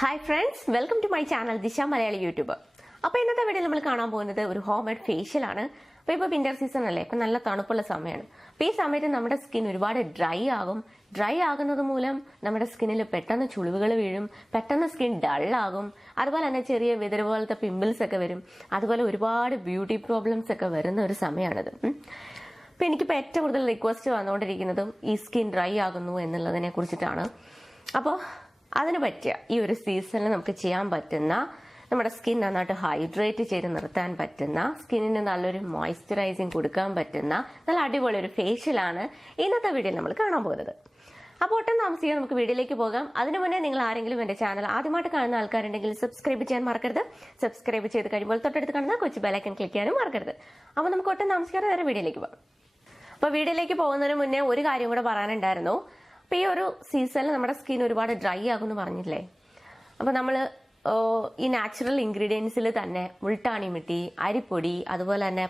Hi friends, welcome to my channel Disha Malayali YouTube. അപ്പോൾ ഇന്നത്തെ video നമ്മൾ കാണാൻ പോകുന്നത് ഒരു ഹോം മെയ്ഡ് ഫേഷ്യൽ ആണ്. അപ്പോൾ ഇപ്പോൾ വിന്റർ സീസൺ അല്ലേ, ഇപ്പം നല്ല തണുപ്പുള്ള സമയമാണ്. അപ്പോൾ ഈ സമയത്ത് നമ്മുടെ സ്കിൻ ഒരുപാട് ഡ്രൈ ആകും. ഡ്രൈ ആകുന്നത് മൂലം നമ്മുടെ സ്കിന്നിൽ പെട്ടെന്ന് ചുളിവുകൾ വീഴും, പെട്ടെന്ന് സ്കിൻ ഡള്ളാകും. അതുപോലെ തന്നെ ചെറിയ വിതറ് പോലത്തെ പിമ്പിൾസ് ഒക്കെ വരും. അതുപോലെ ഒരുപാട് ബ്യൂട്ടി പ്രോബ്ലംസ് ഒക്കെ വരുന്ന ഒരു സമയമാണിത്. അപ്പോൾ എനിക്കിപ്പോൾ ഏറ്റവും കൂടുതൽ റിക്വസ്റ്റ് വന്നുകൊണ്ടിരിക്കുന്നതും ഈ സ്കിൻ ഡ്രൈ ആകുന്നു എന്നുള്ളതിനെ കുറിച്ചിട്ടാണ്. അപ്പോൾ അതിന് പറ്റിയ ഈ ഒരു സീസണിൽ നമുക്ക് ചെയ്യാൻ പറ്റുന്ന, നമ്മുടെ സ്കിൻ നന്നായിട്ട് ഹൈഡ്രേറ്റ് ചെയ്ത് നിർത്താൻ പറ്റുന്ന, സ്കിന്നിന് നല്ലൊരു മോയ്സ്ചറൈസിങ് കൊടുക്കാൻ പറ്റുന്ന നല്ല അടിപൊളി ഒരു ഫേഷ്യലാണ് ഇന്നത്തെ വീഡിയോയിൽ നമ്മൾ കാണാൻ പോകുന്നത്. അപ്പോൾ ഒട്ടും താമസിക്കാൻ നമുക്ക് വീഡിയോയിലേക്ക് പോകാം. അതിനു മുന്നേ നിങ്ങൾ ആരെങ്കിലും എൻ്റെ ചാനൽ ആദ്യമായിട്ട് കാണുന്ന ആൾക്കാരുണ്ടെങ്കിൽ സബ്സ്ക്രൈബ് ചെയ്യാൻ മറക്കരുത്. സബ്സ്ക്രൈബ് ചെയ്ത് കഴിയുമ്പോൾ തൊട്ടടുത്ത് കാണുന്ന കൊച്ചു ബെലൈക്കൺ ക്ലിക്ക് ചെയ്യാനും മറക്കരുത്. അപ്പോൾ നമുക്ക് ഒട്ടും താമസിക്കാതെ നേരെ വീഡിയോയിലേക്ക് പോകാം. അപ്പോൾ വീഡിയോയിലേക്ക് പോകുന്നതിന് മുന്നേ ഒരു കാര്യം കൂടെ പറയാനുണ്ടായിരുന്നു. അപ്പോൾ ഈ ഒരു സീസണിൽ നമ്മുടെ സ്കിൻ ഒരുപാട് ഡ്രൈ ആകുമെന്ന് പറഞ്ഞില്ലേ. അപ്പോൾ നമ്മൾ ഈ നാച്ചുറൽ ഇൻഗ്രീഡിയൻസിൽ തന്നെ മുൾട്ടാണി മിട്ടി, അരിപ്പൊടി, അതുപോലെ തന്നെ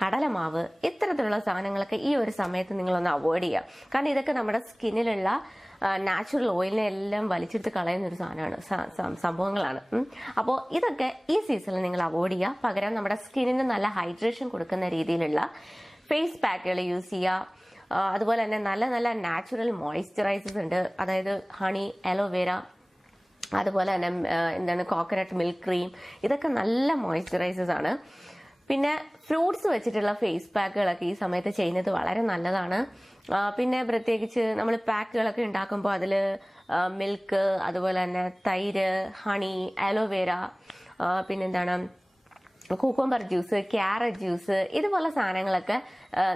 കടലമാവ്, ഇത്തരത്തിലുള്ള സാധനങ്ങളൊക്കെ ഈ ഒരു സമയത്ത് നിങ്ങളൊന്ന് അവോയ്ഡ് ചെയ്യുക. കാരണം ഇതൊക്കെ നമ്മുടെ സ്കിന്നിലുള്ള നാച്ചുറൽ ഓയിലിനെ എല്ലാം വലിച്ചെടുത്ത് കളയുന്ന ഒരു സാധനമാണ്, സംഭവങ്ങളാണ്. അപ്പോൾ ഇതൊക്കെ ഈ സീസണിൽ നിങ്ങൾ അവോയ്ഡ് ചെയ്യുക. പകരം നമ്മുടെ സ്കിന്നിന് നല്ല ഹൈഡ്രേഷൻ കൊടുക്കുന്ന രീതിയിലുള്ള ഫേസ് പാക്കുകൾ യൂസ് ചെയ്യുക. അതുപോലെ തന്നെ നല്ല നല്ല നാച്ചുറൽ മോയ്സ്ചറൈസേഴ്സ് ഉണ്ട്. അതായത് ഹണി, അലോവേര, അതുപോലെ തന്നെ കോക്കനട്ട് മിൽക്ക് ക്രീം, ഇതൊക്കെ നല്ല മോയ്സ്ചറൈസേഴ്സ് ആണ്. പിന്നെ ഫ്രൂട്ട്സ് വെച്ചിട്ടുള്ള ഫേസ് പാക്കുകളൊക്കെ ഈ സമയത്ത് ചെയ്യുന്നത് വളരെ നല്ലതാണ്. പിന്നെ പ്രത്യേകിച്ച് നമ്മൾ പാക്കുകളൊക്കെ ഉണ്ടാക്കുമ്പോൾ അതിൽ മിൽക്ക്, അതുപോലെ തന്നെ തൈര്, ഹണി, അലോവേര, പിന്നെന്താണ് കുക്കുംബർ ജ്യൂസ്, ക്യാരറ്റ് ജ്യൂസ്, ഇതുപോലെ സാധനങ്ങളൊക്കെ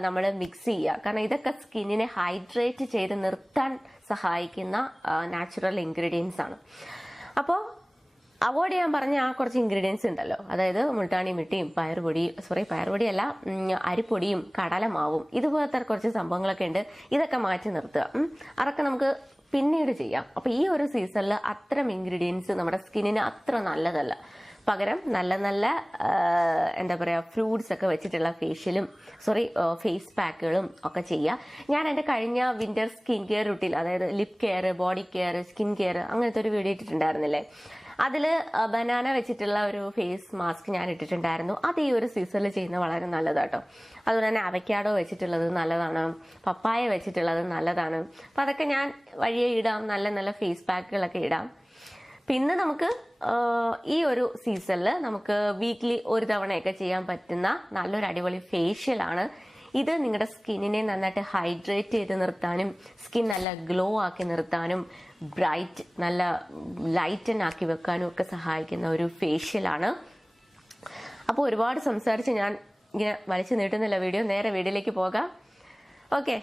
നമ്മൾ മിക്സ് ചെയ്യുക. കാരണം ഇതൊക്കെ സ്കിന്നിനെ ഹൈഡ്രേറ്റ് ചെയ്ത് നിർത്താൻ സഹായിക്കുന്ന നാച്ചുറൽ ഇൻഗ്രീഡിയൻസ് ആണ്. അപ്പോൾ അവോയ്ഡ് ചെയ്യാൻ പറഞ്ഞ ആ കുറച്ച് ഇൻഗ്രീഡിയൻസ് ഉണ്ടല്ലോ, അതായത് മുൾട്ടാണി മിട്ടിയും പയറുപൊടിയല്ല, അരിപ്പൊടിയും കടലമാവും, ഇതുപോലത്തെ കുറച്ച് സംഭവങ്ങളൊക്കെ ഉണ്ട്. ഇതൊക്കെ മാറ്റി നിർത്തുക. അതൊക്കെ നമുക്ക് പിന്നീട് ചെയ്യാം. അപ്പോൾ ഈ ഒരു സീസണിൽ അത്തരം ഇൻഗ്രീഡിയൻസ് നമ്മുടെ സ്കിന്നിന് അത്ര നല്ലതല്ല. പകരം നല്ല നല്ല ഫ്രൂട്ട്സ് ഒക്കെ വെച്ചിട്ടുള്ള ഫേസ് പാക്കുകളും ഒക്കെ ചെയ്യുക. ഞാൻ എൻ്റെ കഴിഞ്ഞ വിന്റർ സ്കിൻ കെയർ റുട്ടീൻ, അതായത് lip care, body care, skin care, അങ്ങനത്തെ ഒരു വീഡിയോ ഇട്ടിട്ടുണ്ടായിരുന്നില്ലേ. അതിൽ ബനാന വെച്ചിട്ടുള്ള ഒരു ഫേസ് മാസ്ക് ഞാൻ ഇട്ടിട്ടുണ്ടായിരുന്നു. അത് ഈ ഒരു സീസണിൽ ചെയ്യുന്നത് വളരെ നല്ലതാട്ടോ. അതുപോലെ തന്നെ അവക്കാഡോ വെച്ചിട്ടുള്ളത് നല്ലതാണ്, പപ്പായ വെച്ചിട്ടുള്ളത് നല്ലതാണ്. അപ്പം അതൊക്കെ ഞാൻ വഴിയെ ഇടാം, നല്ല നല്ല ഫേസ് പാക്കുകളൊക്കെ ഇടാം. പിന്നെ നമുക്ക് ഈ ഒരു സീസണിൽ നമുക്ക് വീക്ക്ലി ഒരു തവണയൊക്കെ ചെയ്യാൻ പറ്റുന്ന നല്ലൊരു അടിപൊളി ഫേഷ്യലാണ് ഇത്. നിങ്ങളുടെ സ്കിന്നിനെ നന്നായിട്ട് ഹൈഡ്രേറ്റ് ചെയ്ത് നിർത്താനും, സ്കിൻ നല്ല ഗ്ലോ ആക്കി നിർത്താനും, നല്ല ലൈറ്റൻ ആക്കി വെക്കാനും ഒക്കെ സഹായിക്കുന്ന ഒരു ഫേഷ്യലാണ്. അപ്പോൾ ഒരുപാട് സംസാരിച്ച് ഞാൻ ഇങ്ങനെ വലിച്ചു നീട്ടുന്നില്ല വീഡിയോ, നേരെ വീഡിയോയിലേക്ക് പോകാം. ഓക്കെ.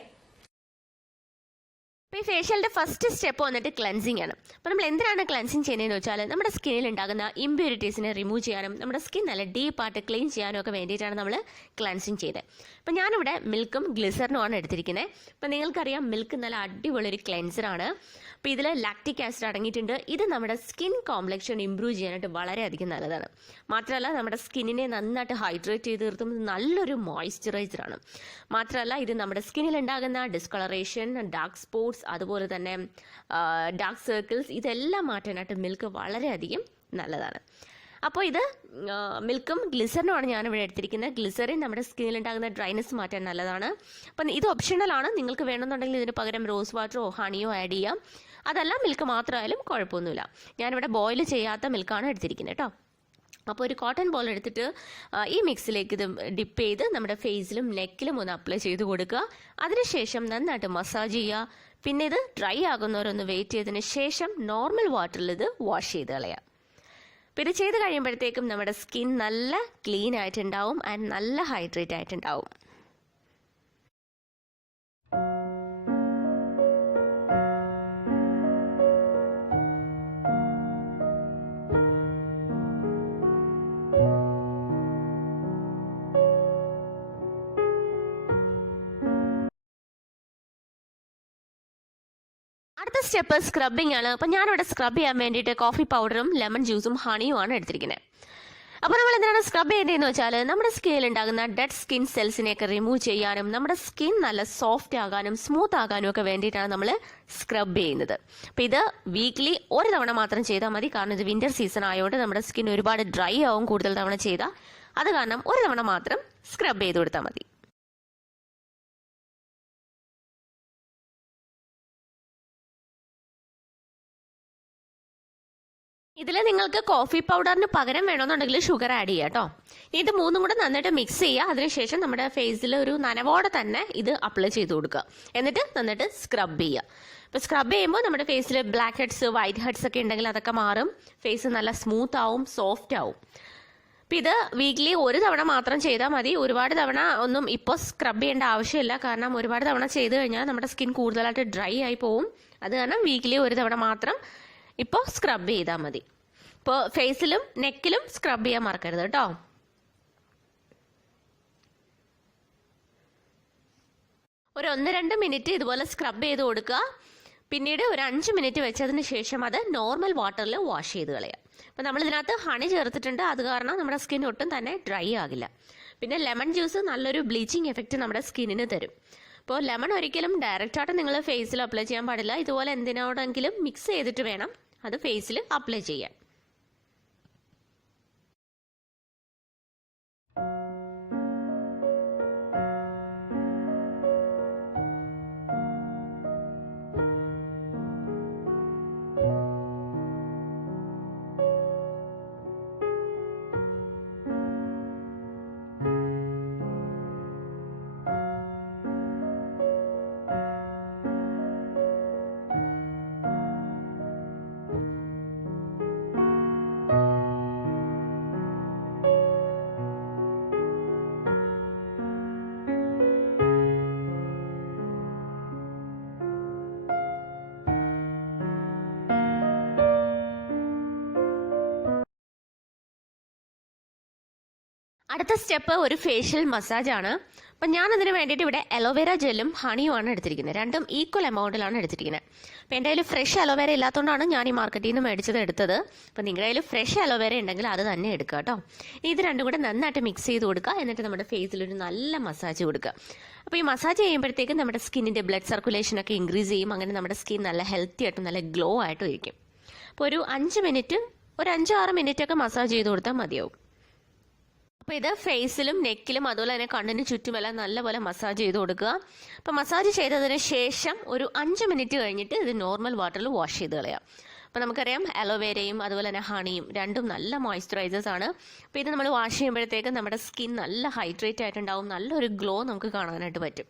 അപ്പോൾ ഈ ഫേഷ്യലിൻ്റെ ഫസ്റ്റ് സ്റ്റെപ്പ് വന്നിട്ട് ക്ലെൻസിങ് ആണ്. അപ്പോൾ നമ്മൾ എന്തിനാണ് ക്ലെൻസിങ് ചെയ്യുന്നതെന്ന് വെച്ചാൽ നമ്മുടെ സ്കിന്നിൽ ഉണ്ടാകുന്ന ഇമ്പ്യൂരിറ്റീസിനെ റിമൂവ് ചെയ്യാനും നമ്മുടെ സ്കിൻ നല്ല ഡീപ്പായിട്ട് ക്ലീൻ ചെയ്യാനും ഒക്കെ വേണ്ടിയിട്ടാണ് നമ്മൾ ക്ലെൻസിങ് ചെയ്തത്. അപ്പോൾ ഞാനിവിടെ മിൽക്കും ഗ്ലിസറിനുമാണ് എടുത്തിരിക്കുന്നത്. അപ്പോൾ നിങ്ങൾക്കറിയാം മിൽക്ക് നല്ല അടിപൊളി ഒരു ക്ലെൻസറാണ്. അപ്പോൾ ഇതിൽ ലാക്റ്റിക് ആസിഡ് അടങ്ങിയിട്ടുണ്ട്. ഇത് നമ്മുടെ സ്കിൻ കോംപ്ലക്ഷൻ ഇമ്പ്രൂവ് ചെയ്യാനായിട്ട് വളരെയധികം നല്ലതാണ്. മാത്രമല്ല നമ്മുടെ സ്കിന്നിനെ നന്നായിട്ട് ഹൈഡ്രേറ്റ് ചെയ്ത് നിർത്തുന്നത് നല്ലൊരു മോയ്സ്ചറൈസറാണ്. മാത്രമല്ല ഇത് നമ്മുടെ സ്കിന്നിൽ ഉണ്ടാകുന്ന ഡിസ്കളറേഷൻ, ഡാർക്ക് സ്പോട്ട്സ്, അതുപോലെ തന്നെ ഡാർക്ക് സർക്കിൾസ്, ഇതെല്ലാം മാറ്റാനായിട്ട് മിൽക്ക് വളരെയധികം നല്ലതാണ്. അപ്പോൾ ഇത് മിൽക്കും ഗ്ലിസറിനുമാണ് ഞാനിവിടെ എടുത്തിരിക്കുന്നത്. ഗ്ലിസറിൻ നമ്മുടെ സ്കിന്നിൽ ഉണ്ടാകുന്ന ഡ്രൈനെസ് മാറ്റാൻ നല്ലതാണ്. അപ്പം ഇത് ഓപ്ഷണലാണ്. നിങ്ങൾക്ക് വേണമെന്നുണ്ടെങ്കിൽ ഇതിന് പകരം റോസ് വാട്ടറോ ഹണിയോ ആഡ് ചെയ്യാം. അതല്ല മിൽക്ക് മാത്രമായാലും കുഴപ്പമൊന്നുമില്ല. ഞാനിവിടെ ബോയിൽ ചെയ്യാത്ത മിൽക്കാണ് എടുത്തിരിക്കുന്നത് കേട്ടോ. അപ്പോൾ ഒരു കോട്ടൺ ബോൾ എടുത്തിട്ട് ഈ മിക്സിലേക്ക് ഇത് ഡിപ്പ് ചെയ്ത് നമ്മുടെ ഫേസിലും നെക്കിലും ഒന്ന് അപ്ലൈ ചെയ്ത് കൊടുക്കുക. അതിനുശേഷം നന്നായിട്ട് മസാജ് ചെയ്യുക. പിന്നെ ഇത് ഡ്രൈ ആകുന്നവരൊന്ന് വെയിറ്റ് ചെയ്തതിന് ശേഷം നോർമൽ വാട്ടറിൽ ഇത് വാഷ് ചെയ്ത് കളയുക. പിന്നെ ഇത് ചെയ്ത് കഴിയുമ്പോഴത്തേക്കും നമ്മുടെ സ്കിൻ നല്ല ക്ലീൻ ആയിട്ടുണ്ടാവും ആൻഡ് നല്ല ഹൈഡ്രേറ്റ് ആയിട്ടുണ്ടാവും. അടുത്ത സ്റ്റെപ്പ് സ്ക്രബിംഗ് ആണ്. അപ്പം ഞാനിവിടെ സ്ക്രബ് ചെയ്യാൻ വേണ്ടിയിട്ട് കോഫി പൗഡറും ലെമൺ ജ്യൂസും ഹണിയുമാണ് എടുത്തിരിക്കുന്നത്. അപ്പോൾ നമ്മൾ എന്തിനാണ് സ്ക്രബ് ചെയ്യേണ്ടതെന്ന് വെച്ചാൽ നമ്മുടെ സ്കിന്നിൽ ഉണ്ടാകുന്ന ഡെഡ് സ്കിൻ സെൽസിനെയൊക്കെ റിമൂവ് ചെയ്യാനും നമ്മുടെ സ്കിൻ നല്ല സോഫ്റ്റ് ആകാനും സ്മൂത്ത് ആകാനും ഒക്കെ വേണ്ടിയിട്ടാണ് നമ്മൾ സ്ക്രബ് ചെയ്യുന്നത്. അപ്പോൾ ഇത് വീക്ക്ലി ഒരു തവണ മാത്രം ചെയ്താൽ മതി. കാരണം ഇത് വിന്റർ സീസൺ ആയതുകൊണ്ട് നമ്മുടെ സ്കിൻ ഒരുപാട് ഡ്രൈ ആവും കൂടുതൽ തവണ ചെയ്താൽ. അത് കാരണം ഒരു തവണ മാത്രം സ്ക്രബ് ചെയ്ത് കൊടുത്താൽ മതി. ഇതിൽ നിങ്ങൾക്ക് കോഫി പൗഡറിന് പകരം വേണമെന്നുണ്ടെങ്കിൽ ഷുഗർ ആഡ് ചെയ്യാം കേട്ടോ. ഇത് മൂന്നും കൂടെ നന്നായിട്ട് മിക്സ് ചെയ്യുക. അതിനുശേഷം നമ്മുടെ ഫേസിൽ ഒരു നനവോടെ തന്നെ ഇത് അപ്ലൈ ചെയ്ത് കൊടുക്കുക. എന്നിട്ട് നന്നായിട്ട് സ്ക്രബ് ചെയ്യുക. അപ്പോൾ സ്ക്രബ് ചെയ്യുമ്പോൾ നമ്മുടെ ഫേസിൽ ബ്ലാക്ക് ഹെഡ്സ് വൈറ്റ് ഹെഡ്സ് ഒക്കെ ഉണ്ടെങ്കിൽ അതൊക്കെ മാറും. ഫേസ് നല്ല സ്മൂത്ത് ആവും, സോഫ്റ്റ് ആവും. അപ്പം ഇത് വീക്ക്ലി ഒരു തവണ മാത്രം ചെയ്താൽ മതി. ഒരുപാട് തവണ ഒന്നും ഇപ്പോൾ സ്ക്രബ് ചെയ്യേണ്ട ആവശ്യമില്ല. കാരണം ഒരുപാട് തവണ ചെയ്ത് കഴിഞ്ഞാൽ നമ്മുടെ സ്കിൻ കൂടുതലായിട്ട് ഡ്രൈ ആയി പോവും. അത് കാരണം വീക്ക്ലി ഒരു തവണ മാത്രം ഇപ്പോൾ സ്ക്രബ് ചെയ്താൽ മതി. ഇപ്പോൾ ഫേസിലും നെക്കിലും സ്ക്രബ് ചെയ്യാൻ മറക്കരുത് കേട്ടോ. ഒരു 1-2 മിനിറ്റ് ഇതുപോലെ സ്ക്രബ് ചെയ്ത് കൊടുക്കുക. പിന്നീട് ഒരു 5 മിനിറ്റ് വെച്ചതിന് ശേഷം അത് നോർമൽ വാട്ടറിൽ വാഷ് ചെയ്ത് കളയാം. അപ്പം നമ്മൾ ഇതിനകത്ത് ഹണി ചേർത്തിട്ടുണ്ട്. അത് കാരണം നമ്മുടെ സ്കിൻ ഒട്ടും തന്നെ ഡ്രൈ ആകില്ല. പിന്നെ ലെമൺ ജ്യൂസ് നല്ലൊരു ബ്ലീച്ചിങ് എഫക്റ്റ് നമ്മുടെ സ്കിന്നിന് തരും. അപ്പോൾ ലെമൺ ഒരിക്കലും ഡയറക്റ്റായിട്ട് നിങ്ങൾ ഫേസിൽ അപ്ലൈ ചെയ്യാൻ പാടില്ല. ഇതുപോലെ എന്തിനോടെങ്കിലും മിക്സ് ചെയ്തിട്ട് വേണം അത് ഫേസിൽ അപ്ലൈ ചെയ്യാൻ. അടുത്ത സ്റ്റെപ്പ് ഒരു ഫേഷ്യൽ മസാജ് ആണ്. അപ്പം ഞാൻ അതിന് വേണ്ടിയിട്ട് ഇവിടെ അലോവേര ജെല്ലും ഹണിയുമാണ് എടുത്തിരിക്കുന്നത്. രണ്ടും ഈക്വൽ എമൗണ്ടിലാണ് എടുത്തിരിക്കുന്നത്. അപ്പം എൻ്റെ കയ്യിൽ ഫ്രഷ് അലോവേര ഇല്ലാത്തതുകൊണ്ടാണ് ഞാൻ ഈ മാർക്കറ്റിൽ നിന്ന് മേടിച്ചത് എടുത്തത്. അപ്പം നിങ്ങളുടെ കയ്യിൽ ഫ്രഷ് അലോവേര ഉണ്ടെങ്കിൽ അത് തന്നെ എടുക്കുക കേട്ടോ. ഇത് രണ്ടും കൂടെ നന്നായിട്ട് മിക്സ് ചെയ്ത് കൊടുക്കുക. എന്നിട്ട് നമ്മുടെ ഫേസിൽ ഒരു നല്ല മസാജ് കൊടുക്കുക. അപ്പോൾ ഈ മസാജ് ചെയ്യുമ്പോഴത്തേക്കും നമ്മുടെ സ്കിന്നിൻ്റെ ബ്ലഡ് സർക്കുലേഷൻ ഒക്കെ ഇൻക്രീസ് ചെയ്യും. അങ്ങനെ നമ്മുടെ സ്കിൻ നല്ല ഹെൽത്തി ആയിട്ടും നല്ല ഗ്ലോ ആയിട്ടും ഇരിക്കും. അപ്പോൾ ഒരു 5-6 മിനിറ്റ് ഒക്കെ മസാജ് ചെയ്ത് കൊടുത്താൽ മതിയാവും. അപ്പോൾ ഇത് ഫേസിലും നെക്കിലും അതുപോലെ തന്നെ കണ്ണിന് ചുറ്റുമെല്ലാം നല്ലപോലെ മസാജ് ചെയ്ത് കൊടുക്കുക. അപ്പോൾ മസാജ് ചെയ്തതിന് ശേഷം ഒരു 5 മിനിറ്റ് കഴിഞ്ഞിട്ട് ഇത് നോർമൽ വാട്ടറിൽ വാഷ് ചെയ്ത് കളയാം. അപ്പോൾ നമുക്കറിയാം അലോവേരയും അതുപോലെ തന്നെ ഹണിയും രണ്ടും നല്ല മോയ്സ്ചറൈസേഴ്സ് ആണ്. അപ്പോൾ ഇത് നമ്മൾ വാഷ് ചെയ്യുമ്പോഴത്തേക്കും നമ്മുടെ സ്കിൻ നല്ല ഹൈഡ്രേറ്റ് ആയിട്ടുണ്ടാവും. നല്ലൊരു ഗ്ലോ നമുക്ക് കാണാനായിട്ട് പറ്റും.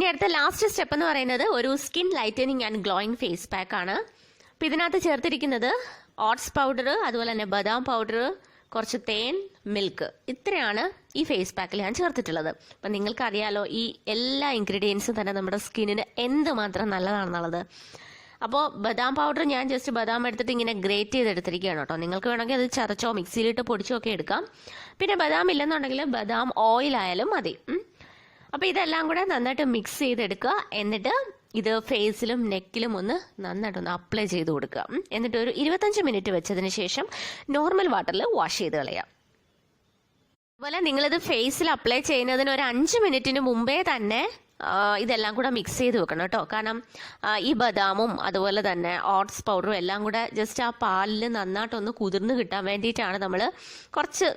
ഇനി അടുത്ത ലാസ്റ്റ് സ്റ്റെപ്പ് എന്ന് പറയുന്നത് ഒരു skin lightening and glowing face pack ആണ്. അപ്പം ഇതിനകത്ത് ചേർത്തിരിക്കുന്നത് ഓട്സ് പൗഡർ, അതുപോലെ തന്നെ ബദാം പൗഡർ, കുറച്ച് തേൻ, മിൽക്ക്, ഇത്രയാണ് ഈ ഫേസ് പാക്കിൽ ഞാൻ ചേർത്തിട്ടുള്ളത്. അപ്പം നിങ്ങൾക്കറിയാലോ ഈ എല്ലാ ഇൻഗ്രീഡിയൻസും തന്നെ നമ്മുടെ സ്കിന്നിന് എന്തുമാത്രം നല്ലതാണെന്നുള്ളത്. അപ്പോൾ ബദാം പൗഡർ ഞാൻ ജസ്റ്റ് ബദാം എടുത്തിട്ട് ഇങ്ങനെ ഗ്രേറ്റ് ചെയ്തെടുത്തിരിക്കുകയാണ് കേട്ടോ. നിങ്ങൾക്ക് വേണമെങ്കിൽ അത് ചതച്ചോ മിക്സിയിലിട്ട് പൊടിച്ചോ ഒക്കെ എടുക്കാം. പിന്നെ ബദാം ഇല്ലെന്നുണ്ടെങ്കിൽ ബദാം ഓയിൽ ആയാലും മതി. അപ്പോൾ ഇതെല്ലാം കൂടെ നന്നായിട്ട് മിക്സ് ചെയ്തെടുക്കുക. എന്നിട്ട് ഇത് ഫേസിലും നെക്കിലും ഒന്ന് നന്നായിട്ടൊന്ന് അപ്ലൈ ചെയ്ത് കൊടുക്കുക. എന്നിട്ട് ഒരു 25 മിനിറ്റ് വെച്ചതിന് ശേഷം നോർമൽ വാട്ടറിൽ വാഷ് ചെയ്ത് കളയാം. അതുപോലെ നിങ്ങളിത് ഫേസിൽ അപ്ലൈ ചെയ്യുന്നതിന് ഒരു 5 മിനിറ്റിന് മുമ്പേ തന്നെ ഇതെല്ലാം കൂടെ മിക്സ് ചെയ്ത് വെക്കണം കേട്ടോ. കാരണം ഈ ബദാമും അതുപോലെ തന്നെ ഓട്സ് പൗഡറും എല്ലാം കൂടെ ജസ്റ്റ് ആ പാലിൽ നന്നായിട്ടൊന്ന് കുതിർന്ന് കിട്ടാൻ വേണ്ടിയിട്ടാണ് നമ്മൾ കുറച്ച്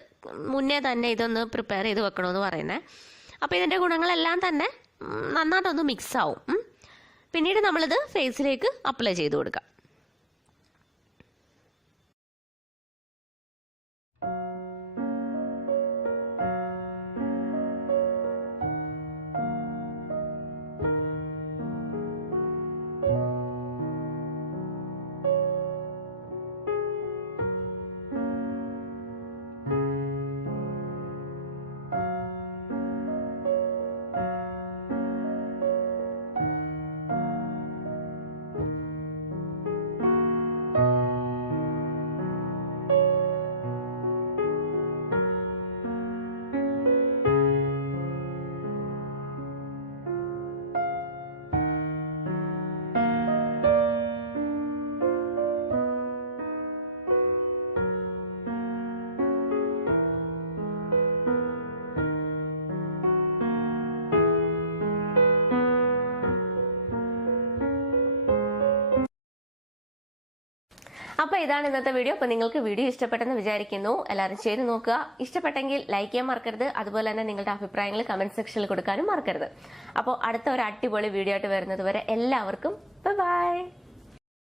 മുന്നേ തന്നെ ഇതൊന്ന് പ്രിപ്പയർ ചെയ്ത് വെക്കണമെന്ന് പറയുന്നത്. അപ്പോൾ ഇതിൻ്റെ ഗുണങ്ങളെല്ലാം തന്നെ നന്നായിട്ടൊന്ന് മിക്സ് ആവും. പിന്നീട് നമ്മളിത് ഫേസിലേക്ക് അപ്ലൈ ചെയ്ത് കൊടുക്കാം. അപ്പോൾ ഇതാണ് ഇന്നത്തെ വീഡിയോ. അപ്പോൾ നിങ്ങൾക്ക് വീഡിയോ ഇഷ്ടപ്പെട്ടെന്ന് വിചാരിക്കുന്നു. എല്ലാവരും ചെയ്ത് നോക്കുക. ഇഷ്ടപ്പെട്ടെങ്കിൽ ലൈക്ക് ചെയ്യാൻ മറക്കരുത്. അതുപോലെ തന്നെ നിങ്ങളുടെ അഭിപ്രായങ്ങൾ കമന്റ് സെക്ഷനിൽ കൊടുക്കാനും മറക്കരുത്. അപ്പോൾ അടുത്ത ഒരു അടിപൊളി വീഡിയോ ആയിട്ട് വരുന്നത് വരെ എല്ലാവർക്കും ബൈ.